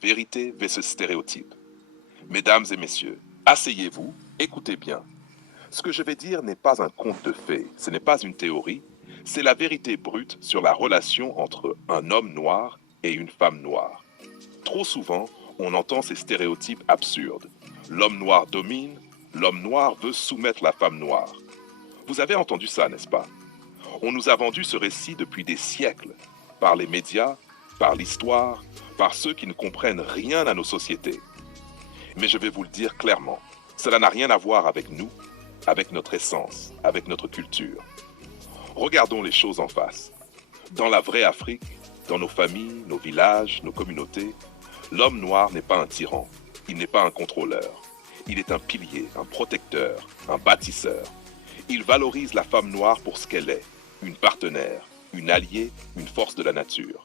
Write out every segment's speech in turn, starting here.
Vérité versus stéréotype. Mesdames et messieurs, asseyez-vous, écoutez bien. Ce que je vais dire n'est pas un conte de fées, ce n'est pas une théorie, c'est la vérité brute sur la relation entre un homme noir et une femme noire. Trop souvent, on entend ces stéréotypes absurdes. L'homme noir domine, l'homme noir veut soumettre la femme noire. Vous avez entendu ça, n'est-ce pas? On nous a vendu ce récit depuis des siècles, par les médias, par l'histoire, par ceux qui ne comprennent rien à nos sociétés. Mais je vais vous le dire clairement, cela n'a rien à voir avec nous, avec notre essence, avec notre culture. Regardons les choses en face. Dans la vraie Afrique, dans nos familles, nos villages, nos communautés, l'homme noir n'est pas un tyran, il n'est pas un contrôleur. Il est un pilier, un protecteur, un bâtisseur. Il valorise la femme noire pour ce qu'elle est, une partenaire, une alliée, une force de la nature.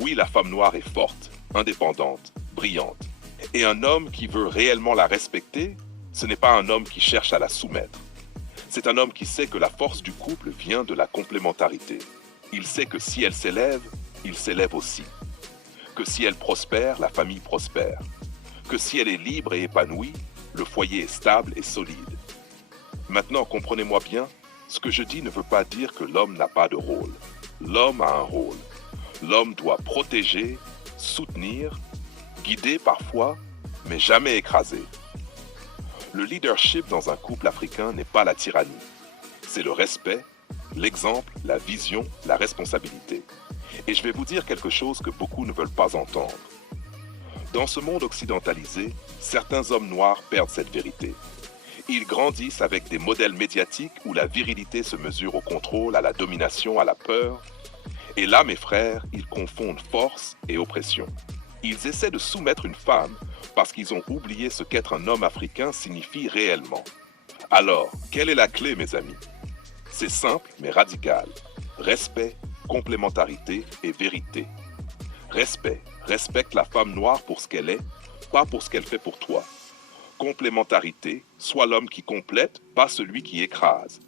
Oui, la femme noire est forte, indépendante, brillante. Et un homme qui veut réellement la respecter, ce n'est pas un homme qui cherche à la soumettre. C'est un homme qui sait que la force du couple vient de la complémentarité. Il sait que si elle s'élève, il s'élève aussi. Que si elle prospère, la famille prospère. Que si elle est libre et épanouie, le foyer est stable et solide. Maintenant, comprenez-moi bien, ce que je dis ne veut pas dire que l'homme n'a pas de rôle. L'homme a un rôle. L'homme doit protéger, soutenir, guider parfois, mais jamais écraser. Le leadership dans un couple africain n'est pas la tyrannie. C'est le respect, l'exemple, la vision, la responsabilité. Et je vais vous dire quelque chose que beaucoup ne veulent pas entendre. Dans ce monde occidentalisé, certains hommes noirs perdent cette vérité. Ils grandissent avec des modèles médiatiques où la virilité se mesure au contrôle, à la domination, à la peur. Et là, mes frères, ils confondent force et oppression. Ils essaient de soumettre une femme parce qu'ils ont oublié ce qu'être un homme africain signifie réellement. Alors, quelle est la clé, mes amis? C'est simple mais radical. Respect, complémentarité et vérité. Respect, respecte la femme noire pour ce qu'elle est, pas pour ce qu'elle fait pour toi. Complémentarité, sois l'homme qui complète, pas celui qui écrase.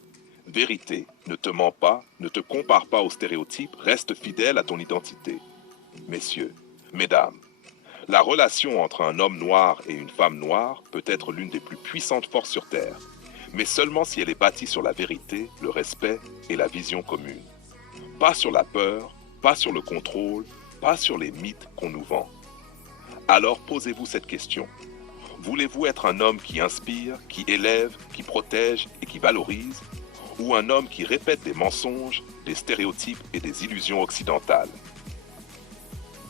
Vérité, ne te mens pas, ne te compare pas aux stéréotypes, reste fidèle à ton identité. Messieurs, mesdames, la relation entre un homme noir et une femme noire peut être l'une des plus puissantes forces sur Terre, mais seulement si elle est bâtie sur la vérité, le respect et la vision commune. Pas sur la peur, pas sur le contrôle, pas sur les mythes qu'on nous vend. Alors posez-vous cette question. Voulez-vous être un homme qui inspire, qui élève, qui protège et qui valorise, ou un homme qui répète des mensonges, des stéréotypes et des illusions occidentales?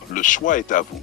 Le choix est à vous.